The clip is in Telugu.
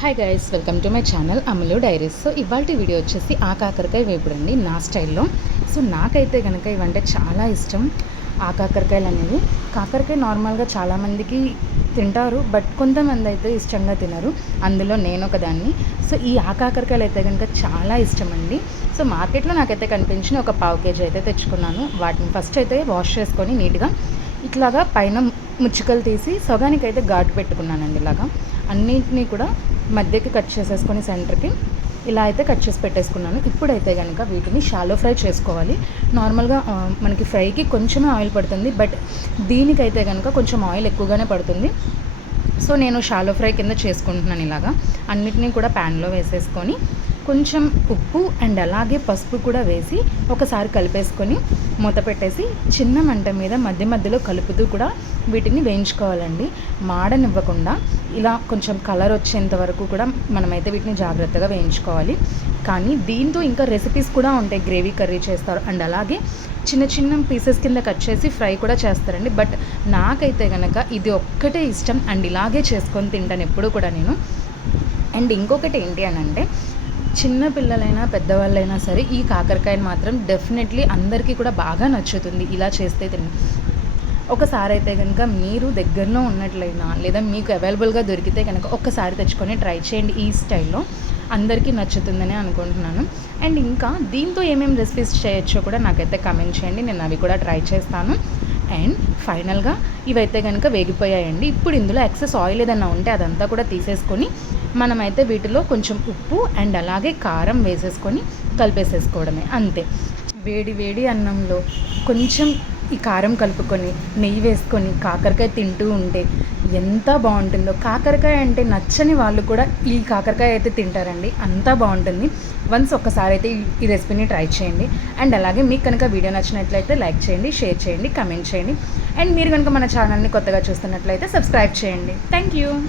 Hi guys welcome to my channel Amalu diaries so ఇవాళ వీడియో వచ్చేసి ఆ కాకరకాయ వేపుడు అండి నా స్టైల్లో. సో నాకైతే కనుక ఇవంటే చాలా ఇష్టం. ఆ కాకరకాయలు అనేవి. కాకరకాయ నార్మల్గా చాలామందికి తింటారు బట్ కొంతమంది అయితే ఇష్టంగా తినరు. అందులో నేను ఒకదాన్ని. సో ఈ ఆ కాకరకాయలు అయితే కనుక చాలా ఇష్టం అండి సో మార్కెట్లో నాకైతే కనిపించిన ఒక పావు కేజీ అయితే తెచ్చుకున్నాను. వాటిని ఫస్ట్ అయితే వాష్ చేసుకొని నీట్గా ఇట్లాగా పైన ముచ్చుకలు తీసి సగానికి అయితే ఘాటు పెట్టుకున్నానండి ఇలాగా. అన్నింటినీ కూడా మధ్యకి కట్ చేసేసుకొని సెంటర్కి ఇలా అయితే కట్ చేసి పెట్టేసుకున్నాను. ఇప్పుడైతే కనుక వీటిని షాలో ఫ్రై చేసుకోవాలి. నార్మల్గా మనకి ఫ్రైకి కొంచెమే ఆయిల్ పడుతుంది. బట్ దీనికైతే కనుక కొంచెం ఆయిల్ ఎక్కువగానే పడుతుంది. సో నేను షాలో ఫ్రై కింద చేసుకుంటున్నాను ఇలాగా. అన్నిటినీ కూడా ప్యాన్లో వేసేసుకొని కొంచెం ఉప్పు అండ్ అలాగే పసుపు కూడా వేసి ఒకసారి కలిపేసుకొని మూత పెట్టేసి చిన్న మంట మీద మధ్య మధ్యలో కలుపుతూ కూడా వీటిని వేయించుకోవాలండి. మాడనివ్వకుండా ఇలా కొంచెం కలర్ వచ్చేంత వరకు కూడా మనమైతే వీటిని జాగ్రత్తగా వేయించుకోవాలి. కానీ దీంతో ఇంకా రెసిపీస్ కూడా ఉంటాయి. గ్రేవీ కర్రీ చేస్తారు. అండ్ అలాగే చిన్న చిన్న పీసెస్ కింద కట్ చేసి ఫ్రై కూడా చేస్తారండి. బట్ నాకైతే కనుక ఇది ఒక్కటే ఇష్టం. అండ్ ఇలాగే చేసుకొని తింటాను ఎప్పుడు కూడా నేను. అండ్ ఇంకొకటి ఏంటి అని అంటే చిన్న పిల్లలైనా పెద్దవాళ్ళైనా సరే ఈ కాకరకాయని మాత్రం డెఫినెట్లీ అందరికీ కూడా బాగా నచ్చుతుంది ఇలా చేస్తే తిని. ఒకసారి అయితే కనుక మీరు దగ్గరలో ఉన్నట్లయినా లేదా మీకు అవైలబుల్గా దొరికితే కనుక ఒక్కసారి తెచ్చుకొని ట్రై చేయండి ఈ స్టైల్లో. అందరికీ నచ్చుతుందని అనుకుంటున్నాను. అండ్ ఇంకా దీంతో ఏమేమి రెసిపీస్ చేయొచ్చో కూడా నాకైతే కమెంట్ చేయండి. నేను అవి కూడా ట్రై చేస్తాను. అండ్ ఫైనల్గా ఇవైతే కనుక వేగిపోయాయండి. ఇప్పుడు ఇందులో ఎక్సెస్ ఆయిల్ ఏదైనా ఉంటే అదంతా కూడా తీసేసుకొని మనమైతే వీటిలో కొంచెం ఉప్పు అండ్ అలాగే కారం వేసేసుకొని కలిపేసేసుకోవడమే. అంతే. వేడి వేడి అన్నంలో కొంచెం ఈ కారం కలుపుకొని నెయ్యి వేసుకొని కాకరకాయ తింటూ ఉంటే ఎంత బాగుంటుందో. కాకరకాయ అంటే నచ్చని వాళ్ళు కూడా ఈ కాకరకాయ అయితే తింటారండి. అంతా బాగుంటుంది. వన్స్ ఒక్కసారి అయితే ఈ- ఈ రెసిపీని ట్రై చేయండి. అండ్ అలాగే మీకు కనుక వీడియో నచ్చినట్లయితే లైక్ చేయండి షేర్ చేయండి కమెంట్ చేయండి. అండ్ మీరు కనుక మన ఛానల్ని కొత్తగా చూస్తున్నట్లయితే సబ్స్క్రైబ్ చేయండి. Thank you.